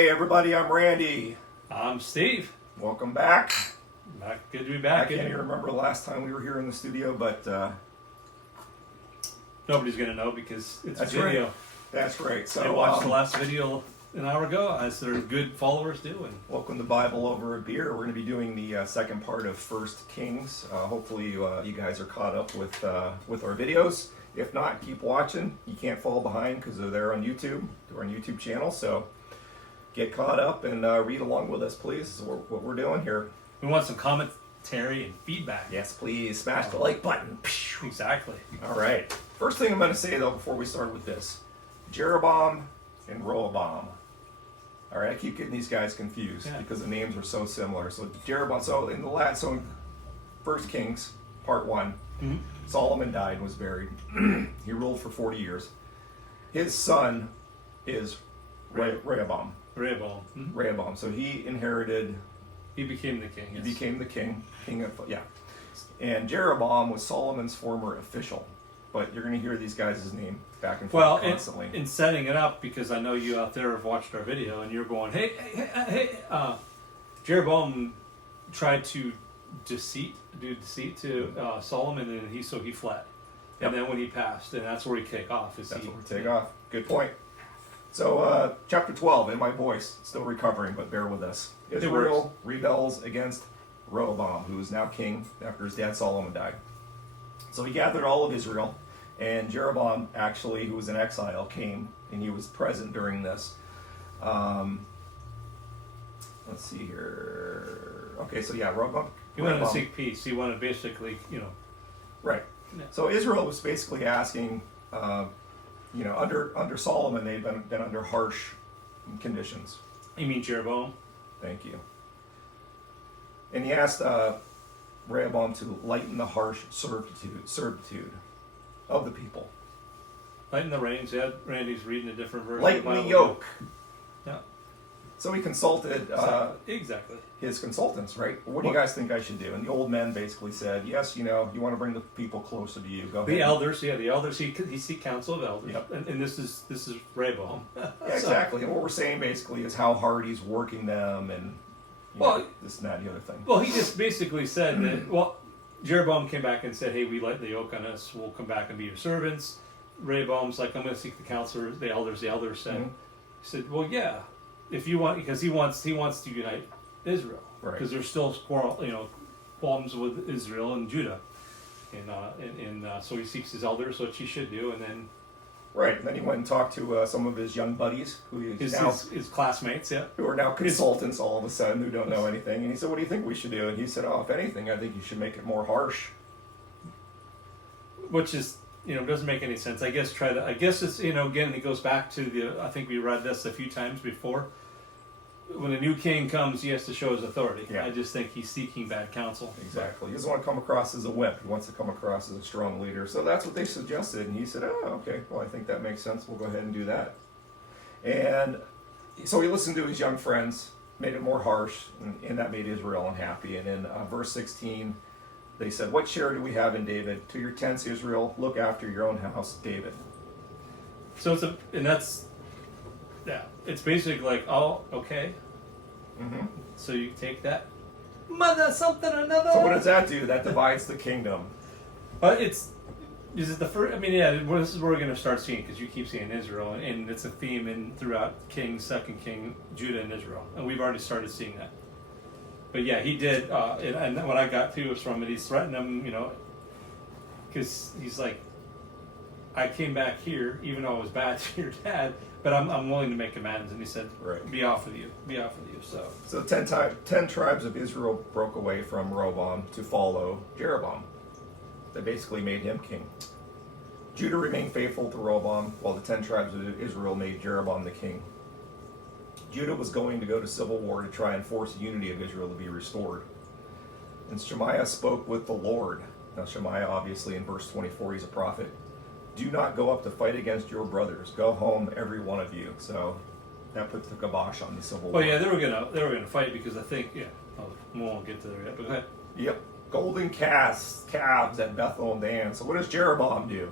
Hey everybody, I'm Randy. I'm Steve. Welcome back. Good to be back. I can't even remember the last time we were here in the studio, but nobody's gonna know because it's that's a video. right. That's right. So I watched the last video an hour ago, as their good followers do. And welcome to Bible Over a Beer. We're going to be doing the second part of First Kings. Hopefully, you guys are caught up with our videos. If not, keep watching. You can't fall behind because they're there on YouTube. They're on YouTube channel. So get caught up and read along with us, please. This is what we're doing here. we want some commentary and feedback. Yes, please smash the like button. Exactly. All right. First thing I'm going to say though, before we start with this, Jeroboam and Rehoboam. All right, I keep getting these guys confused because the names are so similar. So Jeroboam. So in First Kings, Part 1, Solomon died and was buried. He ruled for 40 years. His son is Rehoboam. Rehoboam. Rehoboam. So he inherited. He became the king. He became the king. And Jeroboam was Solomon's former official. But you're going to hear these guys' name back and forth constantly. In setting it up, because I know you out there have watched our video, and you're going, hey, Jeroboam tried to do deceit to Solomon, and he fled. And then when he passed, and that's where he take off. That's where we take off. Good point. So, chapter 12, in my voice, still recovering, but bear with us. Israel rebels against Rehoboam, who is now king after his dad Solomon died. So he gathered all of Israel, and Jeroboam, actually, who was in exile, came, and he was present during this. Let's see here. Okay, so Rehoboam. He wanted to seek peace. He wanted basically, Right. Yeah. So Israel was basically asking, under Solomon, they'd been under harsh conditions. You mean Jeroboam? Thank you. And he asked Rehoboam to lighten the harsh servitude of the people. Lighten the reins. Yeah, Randy's reading a different version. Lighten the yoke. Yeah. So he consulted exactly his consultants, right? What do you guys think I should do? And the old men basically said, yes, you want to bring the people closer to you. Go ahead. The elders. He seek counsel of elders. Yep. And this is Rehoboam. Yeah, exactly. And what we're saying basically is how hard he's working them and this and that and the other thing. Well, he just basically said that, Jeroboam came back and said, hey, we lighten the yoke on us. We'll come back and be your servants. Rehoboam's like, I'm going to seek the counselors, the elders. The elders said, he said, well, yeah, if you want, because he wants to unite Israel. Right. Because there's still problems with Israel and Judah. And so he seeks his elders, which he should do, and then... Right, and then he went and talked to some of his young buddies, his classmates, who are now consultants all of a sudden, who don't know anything. And he said, what do you think we should do? And he said, if anything, I think you should make it more harsh. Which is, doesn't make any sense. I guess it's, again, it goes back to I think we read this a few times before. When a new king comes, he has to show his authority. Yeah. I just think he's seeking bad counsel. Exactly. He doesn't want to come across as a wimp. He wants to come across as a strong leader. So that's what they suggested. And he said, okay, well, I think that makes sense. We'll go ahead and do that. And so he listened to his young friends, made it more harsh, and that made Israel unhappy. And in verse 16, they said, what share do we have in David? To your tents, Israel, look after your own house, David. So it's basically like, oh, okay. Mm-hmm. So you take that, mother something or another. So what does that do? That divides the kingdom. Is it the first? I mean, this is where we're going to start seeing, because you keep seeing Israel, and it's a theme throughout Kings, Second King, Judah, and Israel, and we've already started seeing that. But yeah, he did, and what I got too was from it. He's threatened them, because he's like, I came back here, even though I was bad to your dad. But I'm willing to make amends, and he said, "Be off with you, be off with you." So 10 tribes of Israel broke away from Rehoboam to follow Jeroboam. They basically made him king. Judah remained faithful to Rehoboam, while the 10 tribes of Israel made Jeroboam the king. Judah was going to go to civil war to try and force the unity of Israel to be restored. And Shemaiah spoke with the Lord. Now Shemaiah, obviously, in verse 24, he's a prophet. Do not go up to fight against your brothers. Go home, every one of you. So that puts the kibosh on the civil war. Well, yeah, they were gonna fight, because I think we won't get to there yet. But go ahead. Yep, golden calves at Bethel and Dan. So what does Jeroboam do?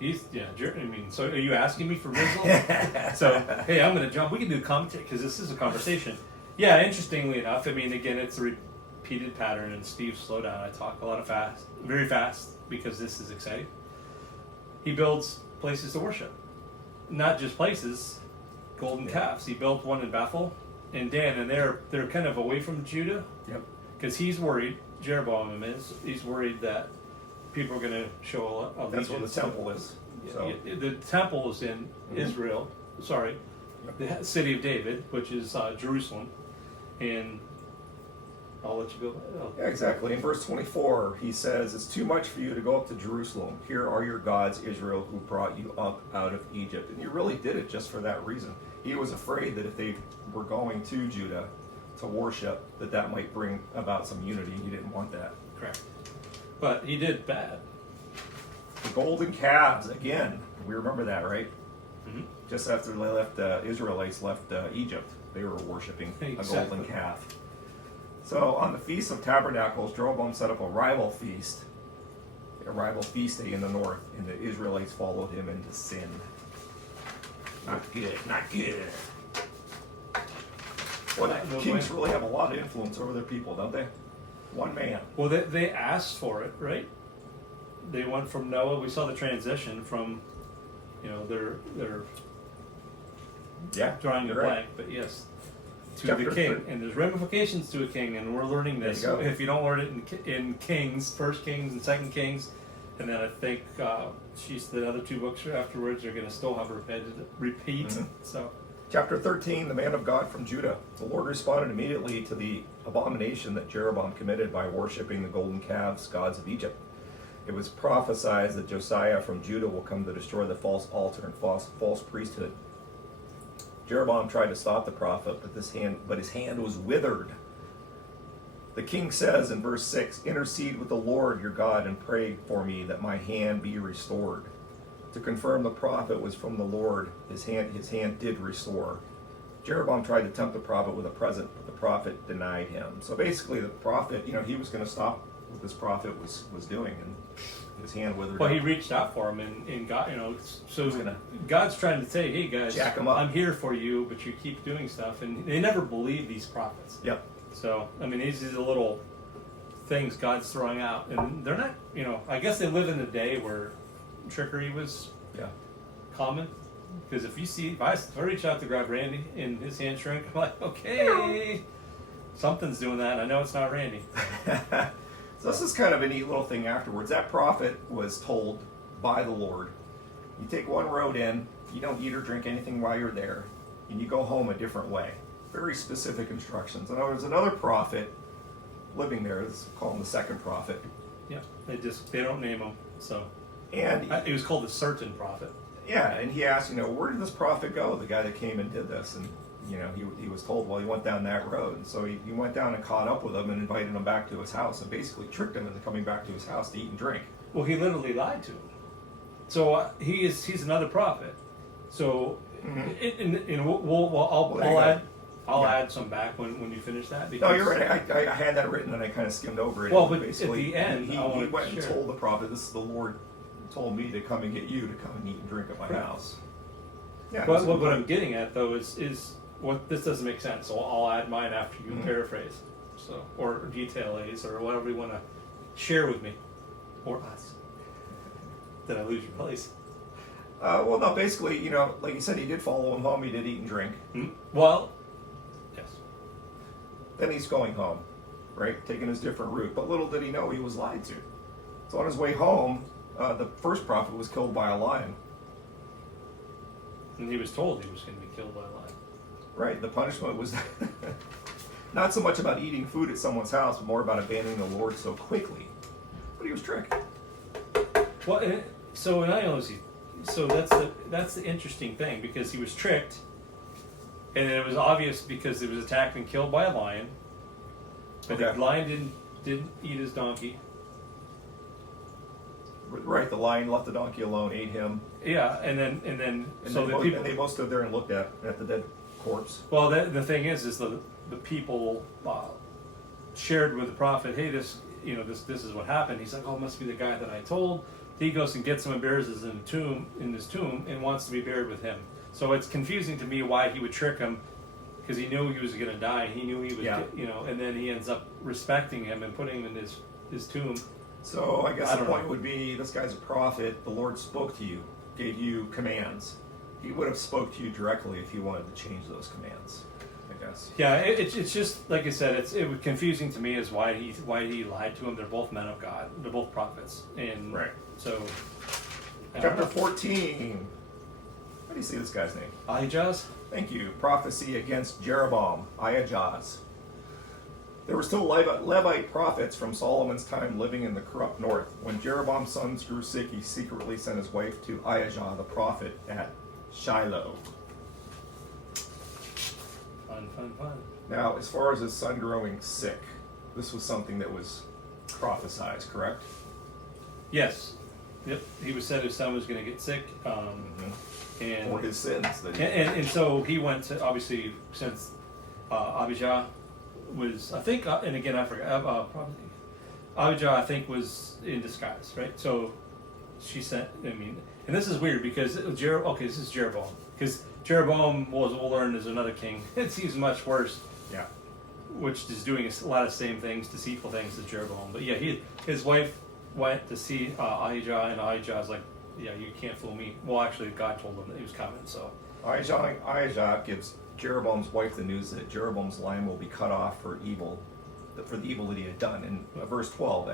I mean, so are you asking me for results? So, hey, I'm going to jump. We can do commentary because this is a conversation. Yeah, interestingly enough, I mean, again, it's a repeated pattern. And Steve, slow down. I talk a lot of very fast, because this is exciting. He builds places to worship, not just places, golden calves. He built one in Bethel and Dan, and they're kind of away from Judah. Yep. Because he's worried. Jeroboam is. He's worried that people are going to show allegiance. That's where the temple is. So. The temple is in Israel. Sorry, the city of David, which is Jerusalem, and I'll let you go. Yeah, exactly. In verse 24, he says, "It's too much for you to go up to Jerusalem. Here are your gods, Israel, who brought you up out of Egypt." And he really did it just for that reason. He was afraid that if they were going to Judah to worship, that might bring about some unity. He didn't want that. Correct. But he did bad. The golden calves, again, we remember that, right? Mm-hmm. Just after they left, Israelites left Egypt, they were worshiping a golden calf. So on the Feast of Tabernacles, Jeroboam set up a rival feast day in the north, and the Israelites followed him into sin. Not good, not good. Well, kings really have a lot of influence over their people, don't they? One man. Well, they asked for it, right? They went from Noah. We saw the transition from, their drawing a blank, but yes, to Chapter the king. 3. And there's ramifications to a king, and we're learning this. There you go. If you don't learn it in Kings, First Kings and Second Kings, and then I think the other two books afterwards are going to still have repeat. Mm-hmm. So. Chapter 13, the man of God from Judah. The Lord responded immediately to the abomination that Jeroboam committed by worshiping the golden calves, gods of Egypt. It was prophesied that Josiah from Judah will come to destroy the false altar and false priesthood. Jeroboam tried to stop the prophet, but his hand was withered. The king says in verse 6, "Intercede with the Lord your God and pray for me that my hand be restored." To confirm the prophet was from the Lord, his hand did restore. Jeroboam tried to tempt the prophet with a present, but the prophet denied him. So basically the prophet, he was going to stop what this prophet was doing, and his hand withered. Well, he reached out for him, and God, so God's trying to say, "Hey guys, jack him up. I'm here for you," but you keep doing stuff, and they never believe these prophets. Yep. So I mean, these are the little things God's throwing out, and they're not. I guess they live in a day where trickery was common. Because if I reach out to grab Randy and his hand shrink, I'm like, okay, something's doing that. I know it's not Randy. So this is kind of a neat little thing afterwards. That prophet was told by the Lord, you take one road in, you don't eat or drink anything while you're there, and you go home a different way. Very specific instructions. And there was another prophet living there. Let's call him the second prophet. Yeah, they don't name him. So, and it was called the certain prophet. Yeah, and he asked, where did this prophet go? The guy that came and did this, and he was told, well, he went down that road. And so he went down and caught up with him and invited him back to his house, and basically tricked him into coming back to his house to eat and drink. Well, he literally lied to him. So he's another prophet. So, I'll add some back when you finish that. No, you're right. I had that written and I kind of skimmed over it. Well, but basically, at the end, he went and told the prophet, "This is the Lord told me to come and get you to come and eat and drink at my house." Yeah. But what I'm getting at though is what this doesn't make sense. So I'll add mine after you paraphrase, or detail these or whatever you want to share with me or us. Did I lose your place? Well, no. Basically, like you said, he did follow him home. He did eat and drink. Mm-hmm. Well, yes. Then he's going home, right? Taking his different route. But little did he know he was lied to. So on his way home, the first prophet was killed by a lion. And he was told he was going to be killed by a lion. Right. The punishment was not so much about eating food at someone's house, but more about abandoning the Lord so quickly. But he was tricked. Well, so that's the interesting thing, because he was tricked, and it was obvious because he was attacked and killed by a lion. But the lion didn't eat his donkey. Right, the lion left the donkey alone, ate him. Yeah, and then they both stood there and looked at the dead corpse. Well, the thing is the people shared with the prophet, hey, this is what happened. He's like, oh, it must be the guy that I told. he goes and gets him and buries him in his tomb and wants to be buried with him. So it's confusing to me why he would trick him, because he knew he was going to die. He knew he was, and then he ends up respecting him and putting him in his tomb. So I guess the point would be, this guy's a prophet. The Lord spoke to you, gave you commands. He would have spoke to you directly if he wanted to change those commands, I guess. Yeah, it's just like I said. It was confusing to me as why he lied to him. They're both men of God. They're both prophets, and right. So chapter 14. How do you say this guy's name? Ahijah. Thank you. Prophecy against Jeroboam, Ahijah. There were still Levite prophets from Solomon's time living in the corrupt north. When Jeroboam's sons grew sick, he secretly sent his wife to Ahijah the prophet at Shiloh. Fun. Now, as far as his son growing sick, this was something that was prophesied, correct? Yes. Yep. He was said his son was going to get sick. And for his sins. And so he went to, obviously, since Abijah was, I think, and again I forgot, probably Abijah, I think, was in disguise, right? So she sent, and this is weird because this is Jeroboam, because Jeroboam was older and there's another king. It seems much worse. Yeah. Which is doing a lot of same things, deceitful things as Jeroboam. But yeah, his wife went to see Ahijah, and Ahijah's like, yeah, you can't fool me. Well, actually, God told him that he was coming, so. Ahijah gives Jeroboam's wife the news that Jeroboam's line will be cut off for the evil that he had done. In verse 12,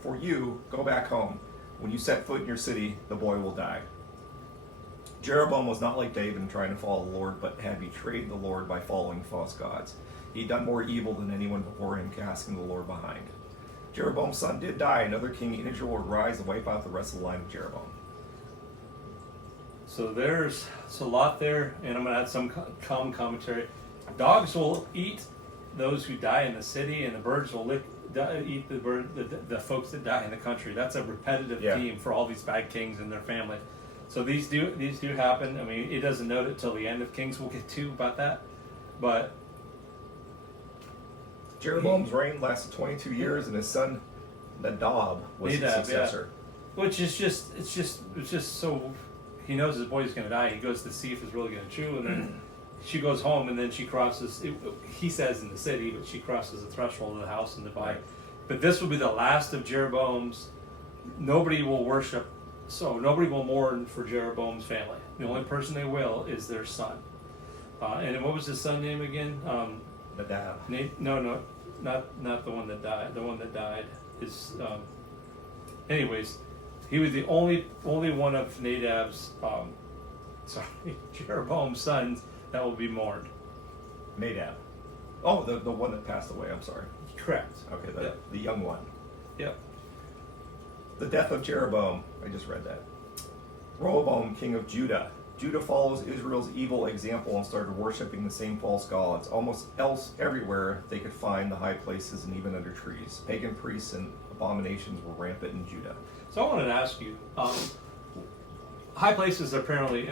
for you, go back home. When you set foot in your city, the boy will die. Jeroboam was not like David in trying to follow the Lord, but had betrayed the Lord by following false gods. He'd done more evil than anyone before him, casting the Lord behind. Jeroboam's son did die. Another king in Israel would rise to wipe out the rest of the line of Jeroboam. So there's a lot there, and I'm going to add some common commentary. Dogs will eat those who die in the city, and the birds will eat the folks that die in the country. That's a repetitive theme for all these bad kings and their family. So these do happen. I mean, it doesn't note it till the end of Kings. We'll get to about that, but Jeroboam's reign lasted 22 years, and his son Nadab was his successor. Yeah. Which is just so. He knows his boy's going to die. He goes to see if it's really going to chew, and then she goes home, and then she crosses. He says in the city, but she crosses the threshold of the house in the Dubai. But this will be the last of Jeroboam's. Nobody will worship, so nobody will mourn for Jeroboam's family. The only person they will is their son. And what was his son name again? Nadab. No, not the one that died. The one that died is. Anyways. He was the only one of Nadab's, Jeroboam's sons that will be mourned. Nadab. Oh, the one that passed away, I'm sorry. Correct. Okay, the young one. Yep. The death of Jeroboam. I just read that. Rehoboam, king of Judah. Judah follows Israel's evil example and started worshiping the same false gods. Almost everywhere they could find the high places and even under trees. Pagan priests and abominations were rampant in Judah. So I wanted to ask you, high places apparently,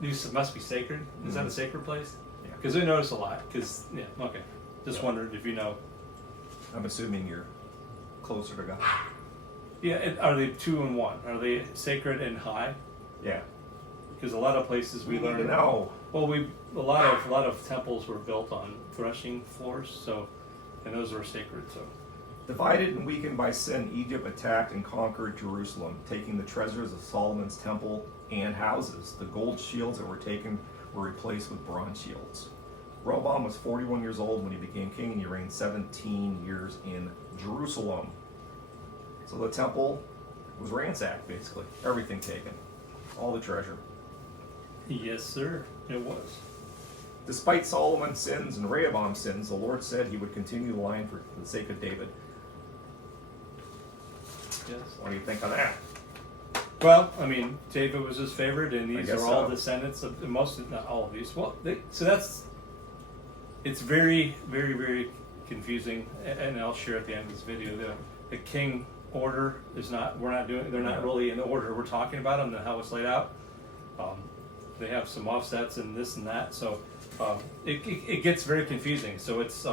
these must be sacred. Is that a sacred place? Yeah. Because I notice a lot. Just wondered if you know. I'm assuming you're closer to God. Yeah, are they two in one? Are they sacred and high? Yeah. Because a lot of places we learn. Need to know. Well, a lot of temples were built on threshing floors, and those were sacred. So. Divided and weakened by sin, Egypt attacked and conquered Jerusalem, taking the treasures of Solomon's temple and houses. The gold shields that were taken were replaced with bronze shields. Rehoboam was 41 years old when he became king, and he reigned 17 years in Jerusalem. So the temple was ransacked, basically. Everything taken. All the treasure. Yes, sir. It was. Despite Solomon's sins and Rehoboam's sins, the Lord said he would continue the line for the sake of David. Yes. What do you think of that? Well, David was his favorite, and these are all so. descendants of not all of these. Well, it's very, very, very confusing, and I'll share at the end of this video. The king order is not. They're not really in the order we're talking about them. How it's laid out. They have some offsets and this and that, so it gets very confusing. So it's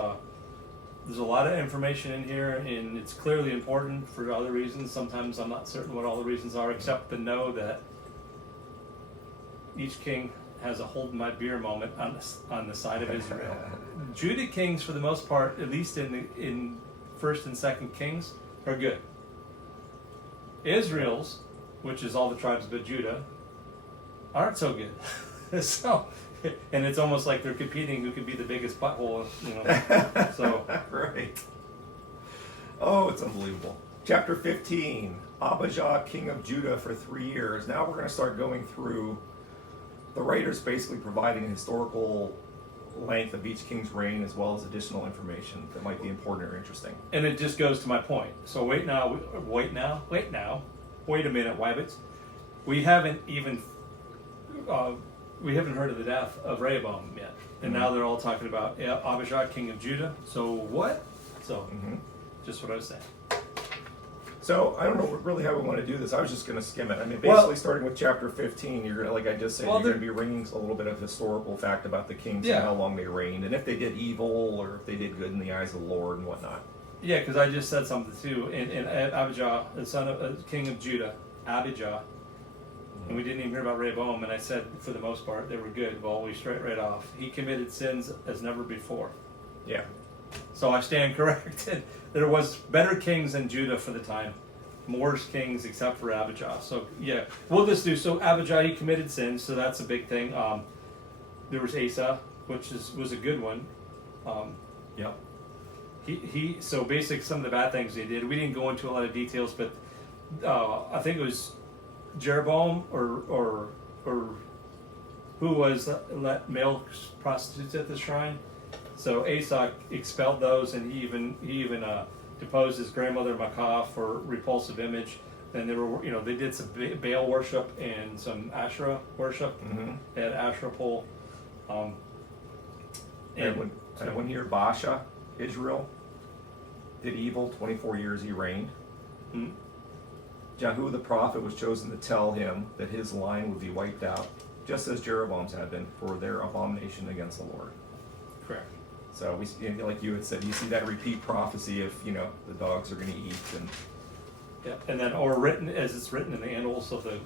There's a lot of information in here, and it's clearly important for other reasons. Sometimes I'm not certain what all the reasons are, except to know that each king has a hold my beer moment on the side of Israel. Judah kings, for the most part, at least in First and Second Kings, are good. Israel's, which is all the tribes but Judah, aren't so good. So, and it's almost like they're competing who can be the biggest butthole, you know. So right. Oh, it's unbelievable. Chapter 15, Abijah, king of Judah for 3 years. Now we're going to start going through the writers basically providing a historical length of each king's reign as well as additional information that might be important or interesting. And it just goes to my point. So wait a minute, Wabbits. We haven't even heard of the death of Rehoboam yet, and now they're all talking about Abijah, king of Judah. So what? So just what I was saying. So I don't know really how we want to do this. I was just going to skim it. I mean, basically starting with chapter 15, you're going to, like I just said, you're going to be bringing a little bit of historical fact about the kings and how long they reigned, and if they did evil or if they did good in the eyes of the Lord and whatnot. Yeah, because I just said something too. And Abijah, the son of king of Judah, Abijah, and we didn't even hear about Rehoboam, and I said for the most part they were good. Well, we straight right off. He committed sins as never before. Yeah. So I stand corrected. There was better kings than Judah for the time. More kings except for Abijah. So yeah, we'll just do. So Abijah, he committed sins, so that's a big thing. There was Asa, which was a good one. Yep. He so basically some of the bad things he did. We didn't go into a lot of details, but I think it was Jeroboam or who was let male prostitutes at the shrine. So Asa expelled those, and he even deposed his grandmother Maacah for repulsive image. And they were, they did some Baal worship and some Asherah worship at Asherah pole. And when here Baasha, Israel, did evil, 24 years he reigned. Jehu the prophet was chosen to tell him that his line would be wiped out, just as Jeroboam's had been, for their abomination against the Lord. Correct. So we, like you had said, you see that repeat prophecy of the dogs are going to eat and. Yeah, and then or written as it's written in the annals of the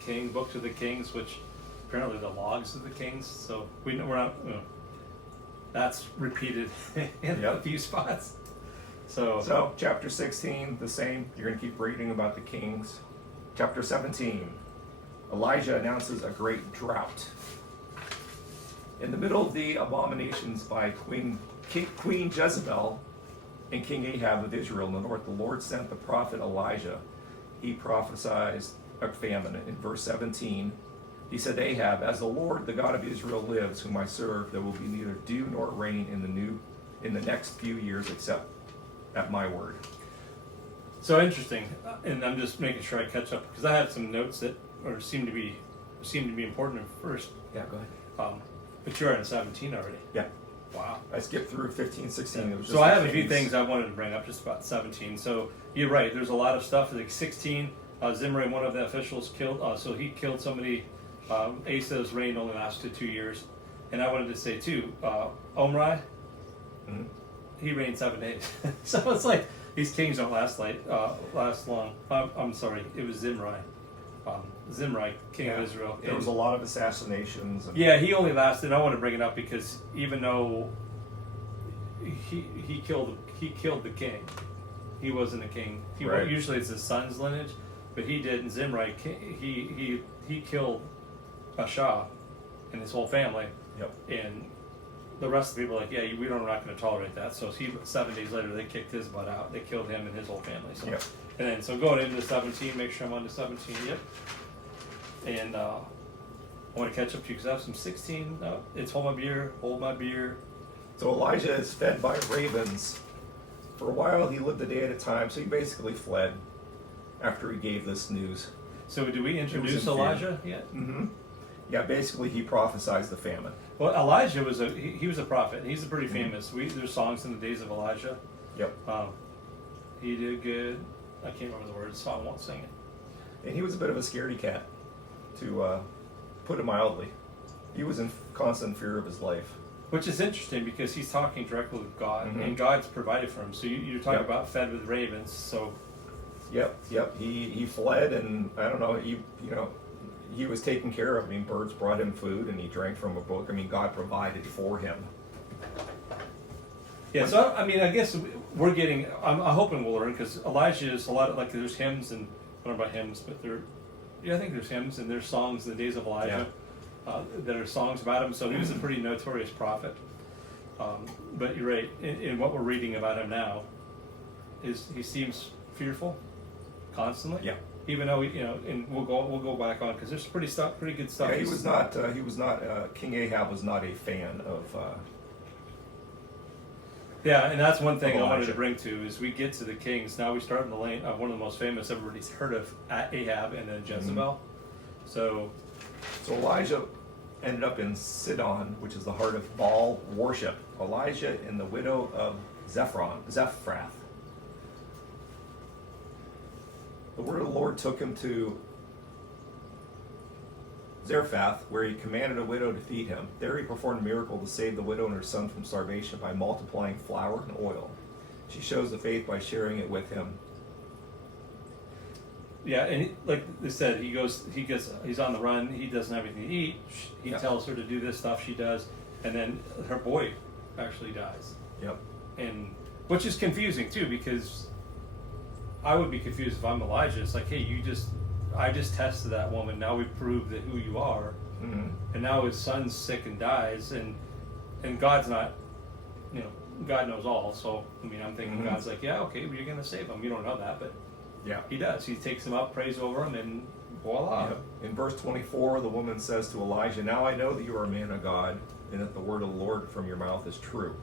king books of the kings, which apparently the logs of the kings. So we're not. That's repeated in a few spots. So chapter 16, the same. You're going to keep reading about the kings. Chapter 17, Elijah announces a great drought. In the middle of the abominations by Queen Jezebel and King Ahab of Israel in the north, the Lord sent the prophet Elijah. He prophesied a famine. In verse 17, he said to Ahab, "As the Lord, the God of Israel lives, whom I serve, there will be neither dew nor rain in the next few years except at my word." So interesting, and I'm just making sure I catch up because I had some notes that seem to be important at first. Yeah, go ahead. But you're in 17 already. Yeah. Wow. I skipped through 15, 16. It was just so I have a few things I wanted to bring up just about 17. So you're right. There's a lot of stuff. Like 16, Zimri, one of the officials, killed. So he killed somebody. Asa's reign only lasted 2 years, and I wanted to say too, Omri, he reigned 7 days. So it's like these kings don't last long. I'm sorry, it was Zimri. Zimri, king of Israel. There was a lot of assassinations. Yeah, he only lasted. I want to bring it up because even though he killed the king, he wasn't a king. Usually it's his son's lineage, but he did. And Zimri, he killed Baasha and his whole family. Yep. And the rest of the people were like, yeah, we're not going to tolerate that. So 7 days later, they kicked his butt out. They killed him and his whole family. So. Yep. And then, so going into 17, make sure I'm on to 17, yep. And I want to catch up to you because I have some 16. It's hold my beer. So Elijah is fed by ravens. For a while, he lived a day at a time, so he basically fled after he gave this news. So did we introduce Elijah yet? Mm-hmm. Yeah, basically he prophesied the famine. Well, Elijah was he was a prophet. He's pretty famous. There's songs in the days of Elijah. Yep. He did good. I can't remember the words, so I won't sing it. And he was a bit of a scaredy cat, to put it mildly. He was in constant fear of his life. Which is interesting because he's talking directly with God, Mhm. and God's provided for him. So you're talking Yep. about fed with ravens. So Yep. He fled, and I don't know. He was taken care of. I mean, birds brought him food, and he drank from a brook. I mean, God provided for him. yeah. So I mean, I guess we're getting. I'm hoping we'll learn because Elijah is a lot of, like there's hymns and I don't know about hymns, but I think there's hymns and there's songs in the days of Elijah that are songs about him. So he was a pretty notorious prophet. But you're right. In what we're reading about him now, he seems fearful constantly. Yeah. Even though and we'll go back on because there's pretty good stuff. Yeah, he was not. King Ahab was not a fan of. Yeah, and that's one thing I wanted Elijah. to bring to is we get to the kings. Now we start in the lane of one of the most famous everybody's heard of, Ahab and then Jezebel. So Elijah ended up in Sidon, which is the heart of Baal worship. Elijah and the widow of Zephrath. The word of the Lord took him to Zarephath, where he commanded a widow to feed him. There he performed a miracle to save the widow and her son from starvation by multiplying flour and oil. She shows the faith by sharing it with him. yeah, and like they said, he's on the run. He doesn't have anything to eat. He tells her to do this stuff. She does, and then her boy actually dies. Yep. And which is confusing too because I would be confused if I'm Elijah. It's like, hey, I just tested that woman. Now we've proved that who you are, and now his son's sick and dies, and God's not, God knows all. So I mean, I'm thinking God's like, yeah, okay, but you're gonna save him. You don't know that, but Yeah. he does. He takes him up, prays over him, and voila. Yep. In verse 24, the woman says to Elijah, "Now I know that you are a man of God, and that the word of the Lord from your mouth is true."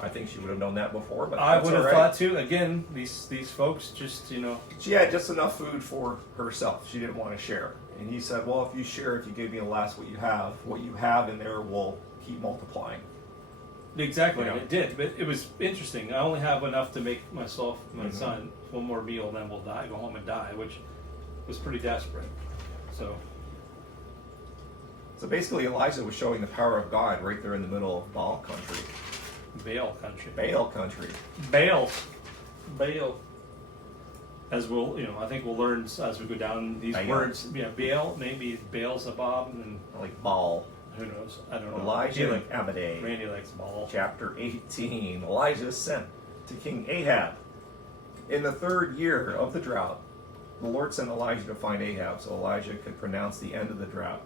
I think she would have known that before, but I that's would have all right. thought too. Again, these folks just She had just enough food for herself. She didn't want to share. And he said, "Well, if you give me the last what you have in there will keep multiplying." exactly, You know. and it did. But it was interesting. I only have enough to make myself, my son, one more meal, and then we'll die. Go home and die, which was pretty desperate. So So basically, Elijah was showing the power of God right there in the middle of Baal country. Baal country. Baal country. Baal. As we'll, I think we'll learn as we go down these Baal. words. Yeah, Baal, maybe Beelzebub, and Like Baal. who knows? I don't know. Elijah He and Abadai. Randy likes Baal. Chapter 18. Elijah is sent to King Ahab. In the 3rd year of the drought, the Lord sent Elijah to find Ahab so Elijah could pronounce the end of the drought.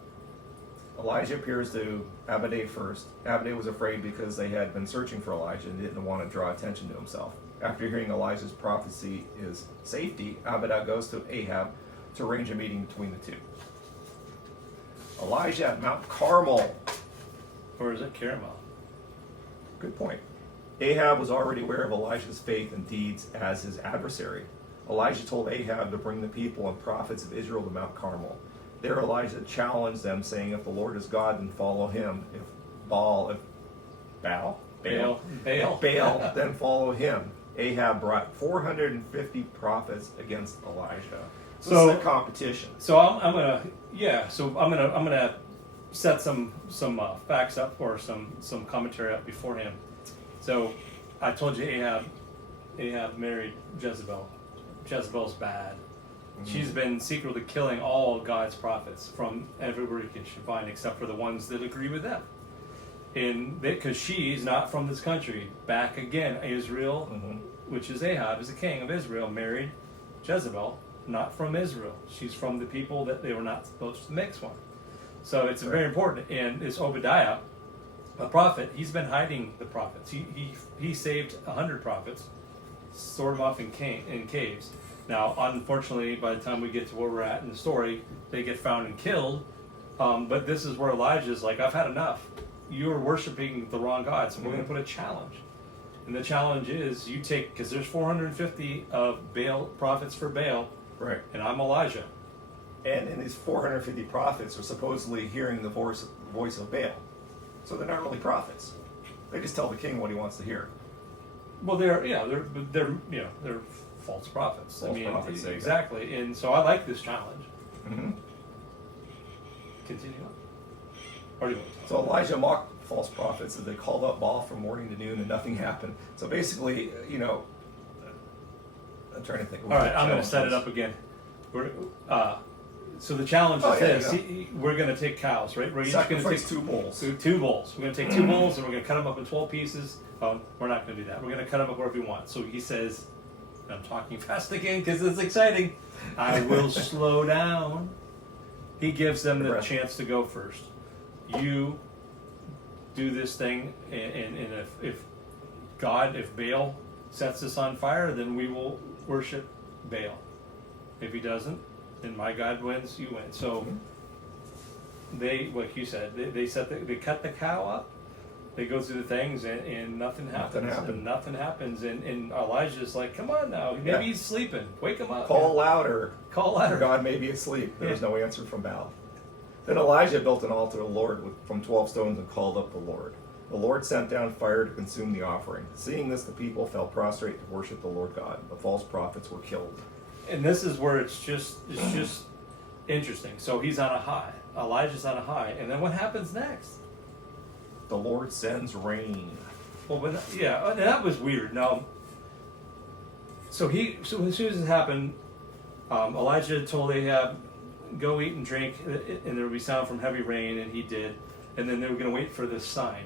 Elijah appears to Abadai first. Abadai was afraid because they had been searching for Elijah and didn't want to draw attention to himself. After hearing Elijah's prophecy is safety, Abadai goes to Ahab to arrange a meeting between the two. Elijah at Mount Carmel. Or is it Caramel? Good point. Ahab was already aware of Elijah's faith and deeds as his adversary. Elijah told Ahab to bring the people and prophets of Israel to Mount Carmel. There Elijah challenged them, saying, "If the Lord is God, then follow him. If Baal, then follow him." Ahab brought 450 prophets against Elijah. So this is a competition. So I'm gonna set some facts up or some commentary up beforehand. So I told you Ahab married Jezebel. Jezebel's bad. She's been secretly killing all of God's prophets from everywhere you can find, except for the ones that agree with them. And because she's not from this country, back again, Israel, which is Ahab, is the king of Israel, married Jezebel, not from Israel. She's from the people that they were not supposed to mix one. So it's very important. And this Obadiah, a prophet, he's been hiding the prophets. He saved 100 prophets, stored them off in caves. Now, unfortunately, by the time we get to where we're at in the story, they get found and killed. But this is where Elijah's like, I've had enough. You're worshiping the wrong God, so we're going to put a challenge. And the challenge is you take, because there's 450 of Baal prophets for Baal, Right. and I'm Elijah. And these 450 prophets are supposedly hearing the voice of Baal. So they're not really prophets. They just tell the king what he wants to hear. Well, they're false prophets. False prophets, there you go. exactly. And so I like this challenge. Mm-hmm. Continue on. Or do you want to talk? So Elijah mocked false prophets, that they called up Baal from morning to noon and nothing happened. So basically, I'm trying to think. All right, I'm going to set it up again. So the challenge is this: we're going to take cows, right? We're each going to take 2 bulls. 2 bulls. We're going to take 2 bulls and we're going to cut them up in 12 pieces. We're not going to do that. We're going to cut them up wherever we want. So he says, I'm talking fast again because it's exciting. I will slow down. He gives them the chance to go first. You do this thing, and if Baal sets us on fire, then we will worship Baal. If he doesn't, then my God wins, you win. So they, like you said, they cut the cow up. They go through the things, and nothing happens. And Elijah's like, come on now. Maybe he's sleeping. Wake him up. Call louder. Louder. God may be asleep. There was no answer from Baal. Then Elijah built an altar to the Lord from 12 stones and called up the Lord. The Lord sent down fire to consume the offering. Seeing this, the people fell prostrate to worship the Lord God. The false prophets were killed. And this is where it's just interesting. So he's on a high. Elijah's on a high. And then what happens next? The Lord sends rain. Well, but that was weird. Now, so as soon as it happened, Elijah told Ahab, go eat and drink, and there would be sound from heavy rain, and he did. And then they were going to wait for this sign.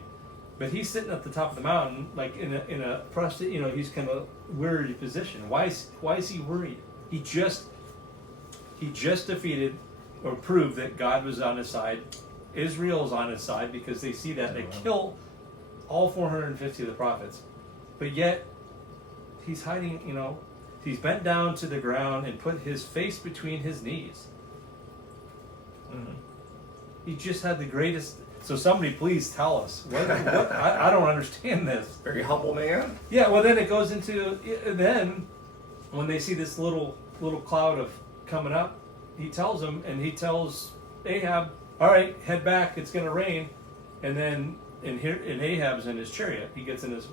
But he's sitting at the top of the mountain, like in a prostrate, he's kind of weary position. Why is he worried? He just defeated or proved that God was on his side. Israel is on his side because they see that they kill all 450 of the prophets. But yet he's hiding, he's bent down to the ground and put his face between his knees. Mm-hmm. He just had the greatest. So somebody please tell us. What I don't understand this. Very humble man. Yeah, well then it goes into, then when they see this little cloud of coming up, he tells them, and he tells Ahab, all right, head back, it's going to rain. And then, and Ahab's in his chariot. He gets in his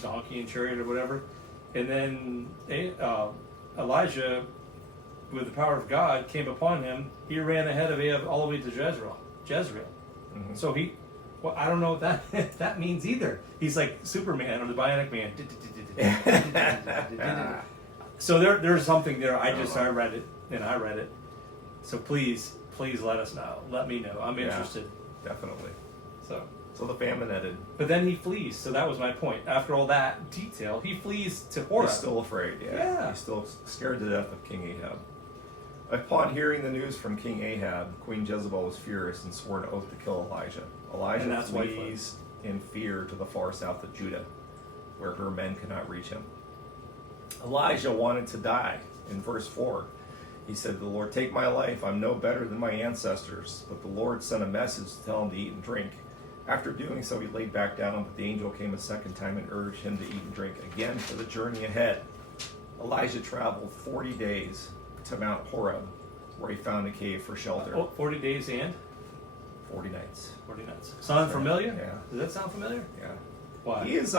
donkey and chariot or whatever. And then Elijah, with the power of God, came upon him. He ran ahead of Ahab all the way to Jezreel. Mm-hmm. So I don't know what that means either. He's like Superman or the Bionic Man. So there's something there. I read it. So please let us know. Let me know. I'm interested. Definitely. So the famine ended. But then he flees. So that was my point. After all that detail, he flees to Horeb. He's still afraid. Yeah. He's still scared to death of King Ahab. Upon hearing the news from King Ahab, Queen Jezebel was furious and swore an oath to kill Elijah. Elijah flees in fear to the far south of Judah, where her men could not reach him. Elijah wanted to die. In verse 4, he said, the Lord, take my life. I'm no better than my ancestors. But the Lord sent a message to tell him to eat and drink. After doing so, he laid back down, but the angel came a second time and urged him to eat and drink again for the journey ahead. Elijah traveled 40 days to Mount Horeb, where he found a cave for shelter. 40 days and? 40 nights. 40 nights. Sound familiar? Yeah. Does that sound familiar? Yeah. Why? He is,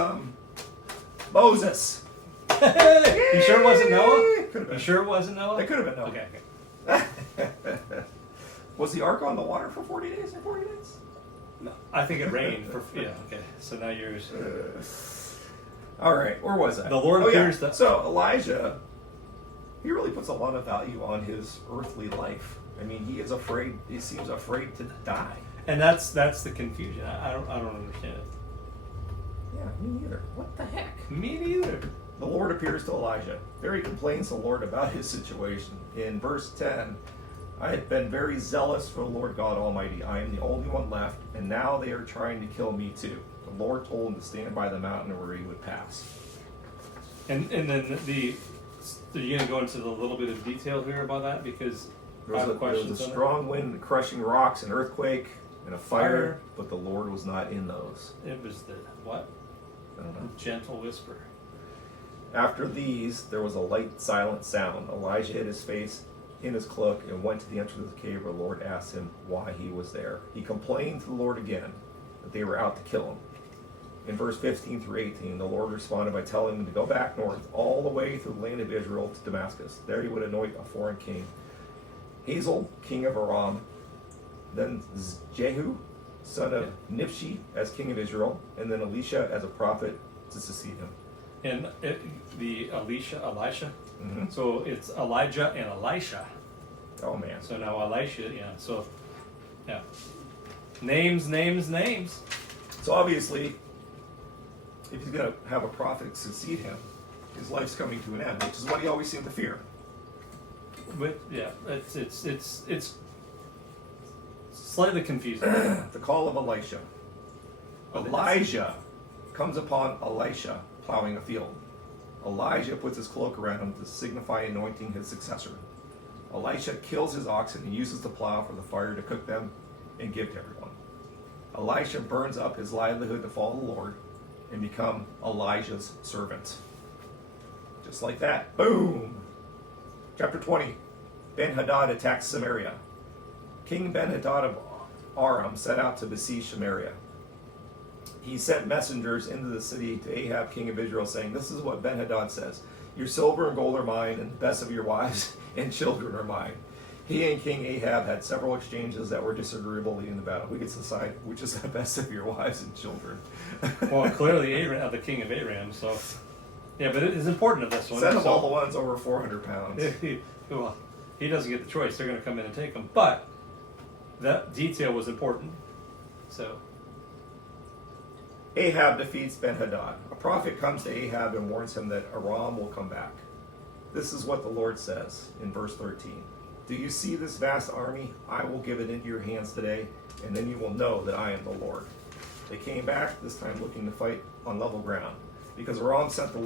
Moses. You sure it wasn't Noah? Could have been. You sure it wasn't Noah? It could have been Noah. Okay. Was the ark on the water for 40 days or 40 nights? No, I think it rained for, yeah, okay. So now yours. All right, where was I? The Lord appears to... So Elijah, he really puts a lot of value on his earthly life. I mean, he seems afraid to die. And that's the confusion. I don't understand it. Yeah, me neither. What the heck? Me neither. The Lord appears to Elijah. There he complains to the Lord about his situation. In verse 10, I have been very zealous for the Lord God Almighty. I am the only one left, and now they are trying to kill me too. The Lord told him to stand by the mountain where he would pass. And then are you going to go into the little bit of detail here about that? Because I have questions. There was a strong wind crushing rocks, an earthquake, and a fire, but the Lord was not in those. It was the what? I don't know. Gentle whisper. After these, there was a light, silent sound. Elijah hid his face in his cloak and went to the entrance of the cave where the Lord asked him why he was there. He complained to the Lord again that they were out to kill him. In verse 15 through 18, the Lord responded by telling him to go back north all the way through the land of Israel to Damascus. There he would anoint a foreign king, Hazael, king of Aram, then Jehu, son of Nipshi, as king of Israel, and then Elisha as a prophet to succeed him. And the Elisha. Mm-hmm. So it's Elijah and Elisha. Oh man. So now Elisha, yeah. So, yeah. Names. So obviously, if he's going to have a prophet succeed him, his life's coming to an end, which is what he always seemed to fear. But yeah, it's slightly confusing. The call of Elisha. Elijah comes upon Elisha plowing a field. Elijah puts his cloak around him to signify anointing his successor. Elisha kills his oxen and uses the plow for the fire to cook them and give to everyone. Elisha burns up his livelihood to follow the Lord and become Elijah's servant. Just like that. Boom! Chapter 20. Ben-Hadad attacks Samaria. King Ben-Hadad of Aram set out to besiege Samaria. He sent messengers into the city to Ahab, king of Israel, saying, "This is what Ben-Hadad says. Your silver and gold are mine, and the best of your wives and children are mine." He and King Ahab had several exchanges that were disagreeable leading the battle. We get to decide which is the best of your wives and children. Well, clearly Aram, the king of Aram, so... Yeah, but it is important of this one. Send them all the ones over 400 pounds. Well, he doesn't get the choice. They're going to come in and take them. But that detail was important. So... Ahab defeats Ben-Hadad. A prophet comes to Ahab and warns him that Aram will come back. This is what the Lord says in verse 13. "Do you see this vast army? I will give it into your hands today, and then you will know that I am the Lord." They came back, this time looking to fight on level ground. Because Aram said the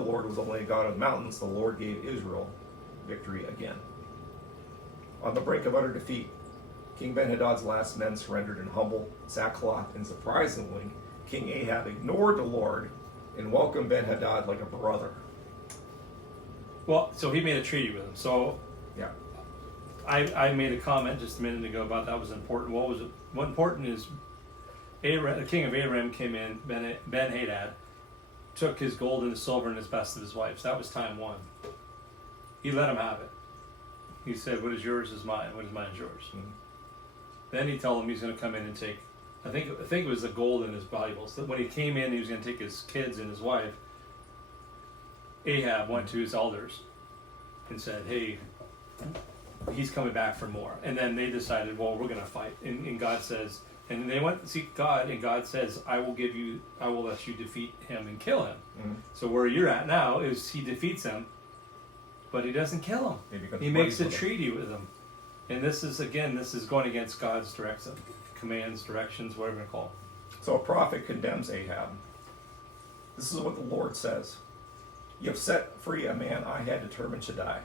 Lord was only a God of mountains, the Lord gave Israel victory again. On the brink of utter defeat, King Ben-Hadad's last men surrendered in humble sackcloth, and surprisingly, King Ahab ignored the Lord and welcomed Ben-Hadad like a brother. Well, so he made a treaty with him. So Yeah. I made a comment just a minute ago about that was important. What was it? What important is Aram, the king of Aram came in, Ben-Hadad, took his gold and his silver and his best of his wives. That was time one. He let him have it. He said, "What is yours is mine. What is mine is yours." Mm-hmm. Then he told him he's going to come in and take, I think it was the gold and his valuables. When he came in, he was going to take his kids and his wife. Ahab went to his elders and said, "Hey, he's coming back for more." And then they decided, well, we're going to fight. And God says, and they went to seek God, and God says, I will let you defeat him and kill him. Mm-hmm. So where you're at now is he defeats him, but he doesn't kill him. He makes a treaty with him. And this is going against God's commands, directions, whatever you call it. So a prophet condemns Ahab. This is what the Lord says. "You have set free a man I had determined to die.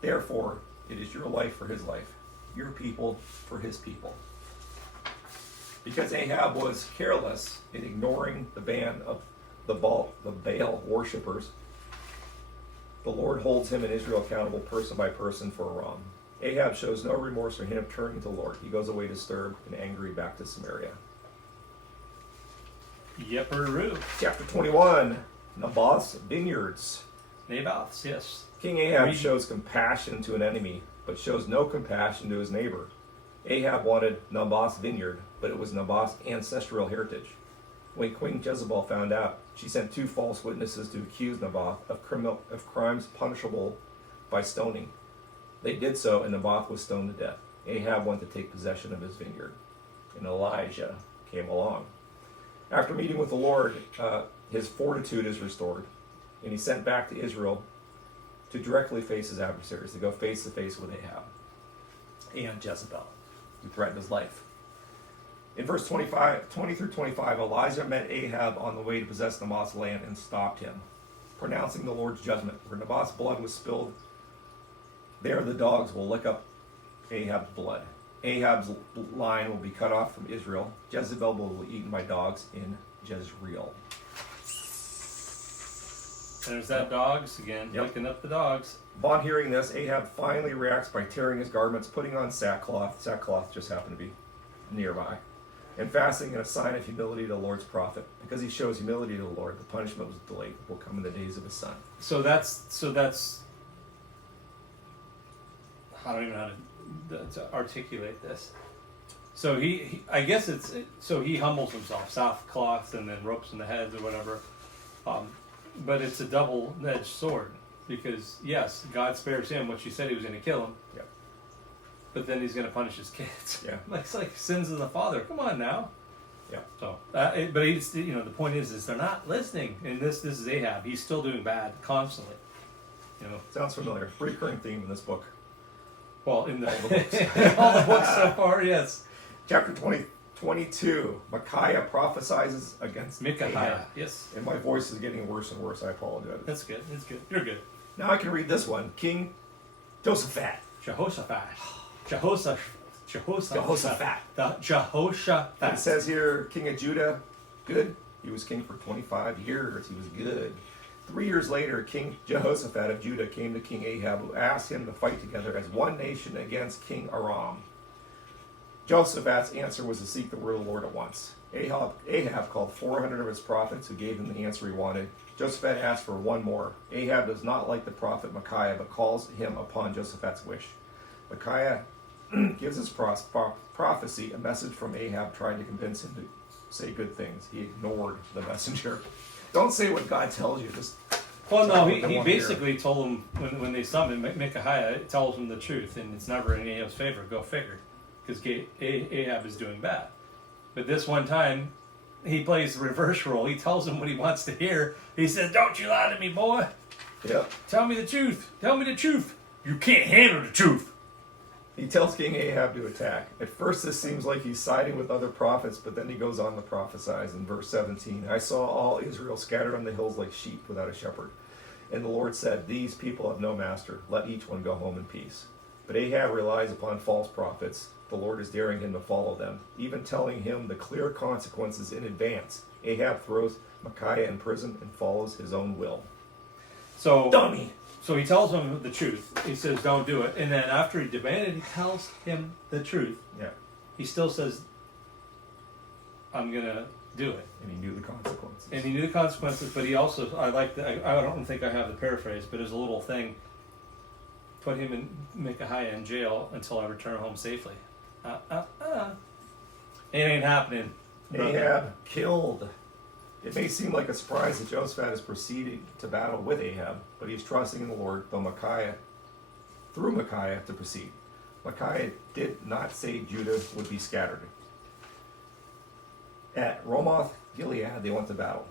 Therefore, it is your life for his life, your people for his people." Because Ahab was careless in ignoring the ban of the Baal worshippers, the Lord holds him and Israel accountable person by person for Aram. Ahab shows no remorse for him turning to the Lord. He goes away disturbed and angry back to Samaria. Yepperoo. Chapter 21, Naboth's vineyards. Naboth's, yes. King Ahab shows compassion to an enemy, but shows no compassion to his neighbor. Ahab wanted Naboth's vineyard, but it was Naboth's ancestral heritage. When Queen Jezebel found out, she sent 2 false witnesses to accuse Naboth of crimes punishable by stoning. They did so, and Naboth was stoned to death. Ahab went to take possession of his vineyard, and Elijah came along. After meeting with the Lord, his fortitude is restored, and he's sent back to Israel to directly face his adversaries, to go face to face with Ahab and Jezebel, who threatened his life. In verse 20 through 25, Elijah met Ahab on the way to possess Naboth's land and stopped him, pronouncing the Lord's judgment. Where Naboth's blood was spilled, there the dogs will lick up Ahab's blood. Ahab's line will be cut off from Israel. Jezebel will be eaten by dogs in Jezreel. There's that dogs again, licking up the dogs. Upon hearing this, Ahab finally reacts by tearing his garments, putting on sackcloth. Sackcloth just happened to be nearby. And fasting in a sign of humility to the Lord's prophet. Because he shows humility to the Lord, the punishment was delayed. Will come in the days of his son. So that's I don't even know how to articulate this. So I guess so he humbles himself, sackcloth and then ropes in the heads or whatever. But it's a double-edged sword because yes, God spares him, which he said he was going to kill him. Yeah. But then he's going to punish his kids. Yeah. It's like sins of the father. Come on now. Yeah. So, but he's, the point is they're not listening. And this is Ahab. He's still doing bad constantly. Sounds familiar. Recurring theme in this book. Well, in all the books. all the books so far, yes. Chapter 22. Micaiah prophesizes against Micaiah, Ahab. yes. And my voice is getting worse and worse. I apologize. That's good. You're good. Now I can read this one. King Jehoshaphat. Jehoshaphat. It says here, King of Judah, good. He was king for 25 years. He was good. 3 years later, King Jehoshaphat of Judah came to King Ahab, who asked him to fight together as one nation against King Aram. Jehoshaphat's answer was to seek the word of the Lord at once. Ahab called 400 of his prophets, who gave him the answer he wanted. Jehoshaphat asked for one more. Ahab does not like the prophet Micaiah, but calls him upon Jehoshaphat's wish. Micaiah gives his prophecy, a message from Ahab trying to convince him to say good things. He ignored the messenger. Don't say what God tells you. Just well, no, he basically told him when they summoned Micaiah, it tells him the truth, and it's never in Ahab's favor. Go figure, because Ahab is doing bad. But this one time, he plays the reverse role. He tells him what he wants to hear. He says, "Don't you lie to me, boy. Yep. Tell me the truth. Tell me the truth. You can't handle the truth." He tells King Ahab to attack. At first, this seems like he's siding with other prophets, but then he goes on to prophesize in verse 17. I saw all Israel scattered on the hills like sheep without a shepherd. And the Lord said, these people have no master. Let each one go home in peace. But Ahab relies upon false prophets. The Lord is daring him to follow them, even telling him the clear consequences in advance. Ahab throws Micaiah in prison and follows his own will. So dummy. So he tells him the truth. He says, don't do it. And then after he demanded, he tells him the truth. Yeah. He still says, I'm going to do it. And he knew the consequences. And he knew the consequences, but he also, I don't think I have the paraphrase, but there's a little thing, put him in Micaiah in jail until I return home safely. It ain't happening. Ahab killed. It may seem like a surprise that Jehoshaphat is proceeding to battle with Ahab, but he's trusting in the Lord, through Micaiah to proceed. Micaiah did not say Judah would be scattered. At Ramoth Gilead, they went to battle.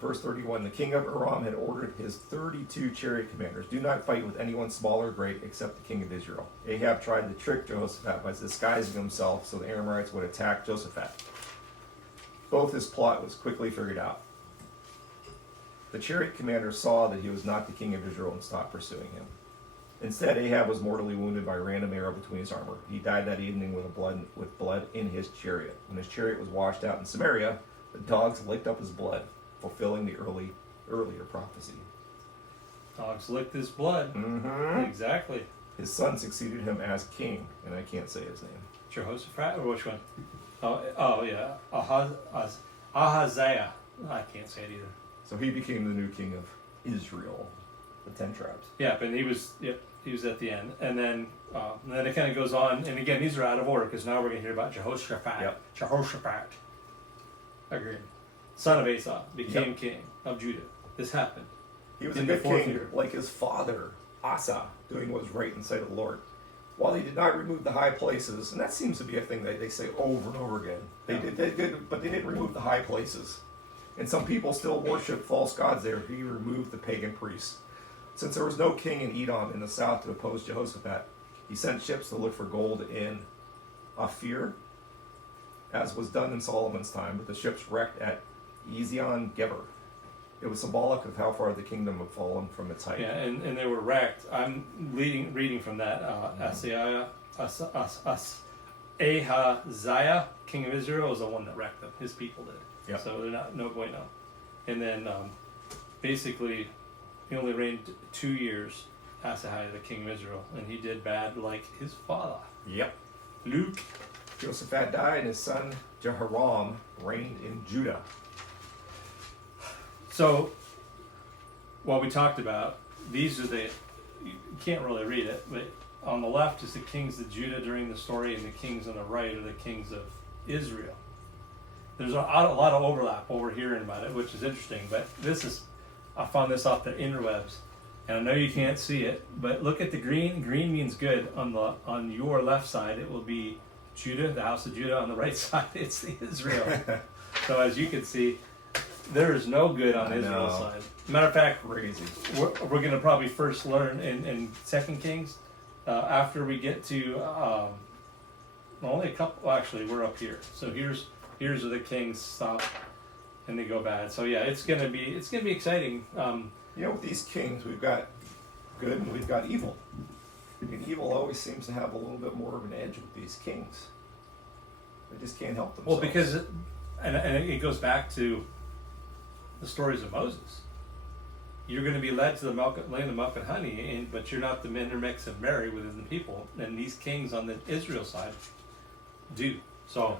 Verse 31, the king of Aram had ordered his 32 chariot commanders, do not fight with anyone small or great except the king of Israel. Ahab tried to trick Jehoshaphat by disguising himself so the Amorites would attack Jehoshaphat. Both his plot was quickly figured out. The chariot commander saw that he was not the king of Israel and stopped pursuing him. Instead, Ahab was mortally wounded by a random arrow between his armor. He died that evening with blood in his chariot. When his chariot was washed out in Samaria, the dogs licked up his blood, fulfilling the earlier prophecy. Dogs licked his blood. Mm-hmm. Exactly. His son succeeded him as king, and I can't say his name. Jehoshaphat, or which one? Oh yeah, Ahaziah. I can't say it either. So he became the new king of Israel, the 10 tribes. Yeah, but he was at the end, and then it kind of goes on. And again, these are out of order because now we're going to hear about Jehoshaphat. Yep. Jehoshaphat, agreed, son of Asa, became king of Judah. This happened. He was a good king, like his father Asa, doing what was right in the sight of the Lord. While he did not remove the high places, and that seems to be a thing that they say over and over again. They did, but they didn't remove the high places. And some people still worship false gods there. He removed the pagan priests. Since there was no king in Edom in the south to oppose Jehoshaphat, he sent ships to look for gold in Ophir, as was done in Solomon's time, but the ships wrecked at Ezion Geber. It was symbolic of how far the kingdom had fallen from its height. Yeah, and they were wrecked. I'm reading from that. Ahaziah, king of Israel, is the one that wrecked them. His people did. Yep. So they're not no bueno. And then basically, he only reigned 2 years. Ahaziah, the king of Israel, and he did bad like his father. Yep. Luke. Jehoshaphat died, and his son Jehoram reigned in Judah. So, what we talked about, these are you can't really read it, but on the left is the kings of Judah during the story, and the kings on the right are the kings of Israel. There's a lot of overlap over hearing about it, which is interesting. But I found this off the interwebs, and I know you can't see it, but look at the green. Green means good. On your left side, it will be Judah, the house of Judah. On the right side, it's Israel. So as you can see, there is no good on Israel's side. Matter of fact, Crazy. we're going to probably first learn in 2 Kings after we get to only a couple. Well, actually, we're up here. So here's where the kings stop and they go bad. So yeah, it's gonna be exciting. With these kings, we've got good and we've got evil. And evil always seems to have a little bit more of an edge with these kings. They just can't help themselves. Well, because it goes back to the stories of Moses. You're going to be led to the land of milk and honey, but you're not the intermix of Mary within the people. And these kings on the Israel side do. So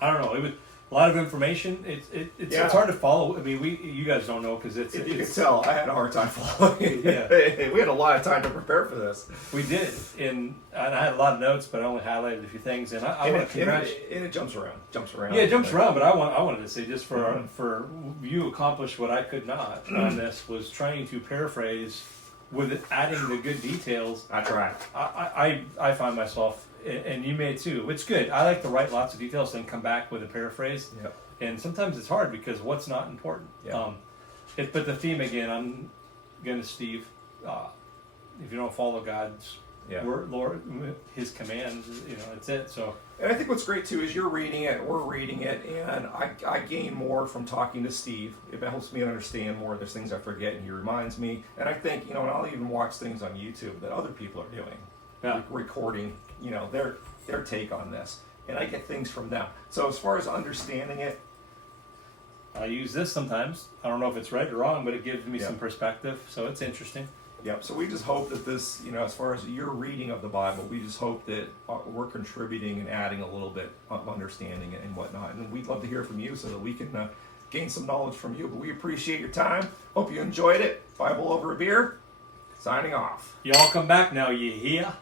I don't know. It was a lot of information. It's hard to follow. I mean, you guys don't know because it's. You can tell I had a hard time following. Yeah, we had a lot of time to prepare for this. We did, and I had a lot of notes, but I only highlighted a few things. And I want to congratulate. And it jumps around. Yeah, it jumps around. But I wanted to say just for you accomplished what I could not on this was trying to paraphrase with adding the good details. I tried. I find myself. And you may too. It's good. I like to write lots of details, then come back with a paraphrase. Yep. And sometimes it's hard because what's not important. Yeah. But the theme again, I'm going to Steve. If you don't follow God's word, Lord, His commands, it's it. So. And I think what's great too is you're reading it, we're reading it, and I gain more from talking to Steve. It helps me understand more. There's things I forget, and he reminds me. And I think and I'll even watch things on YouTube that other people are doing. Yeah. Recording, their take on this, and I get things from them. So as far as understanding it, I use this sometimes. I don't know if it's right or wrong, but it gives me some perspective. So it's interesting. Yep. So we just hope that this, as far as your reading of the Bible, we just hope that we're contributing and adding a little bit of understanding and whatnot. And we'd love to hear from you so that we can gain some knowledge from you. But we appreciate your time. Hope you enjoyed it. Bible over a beer. Signing off. Y'all come back now, you hear?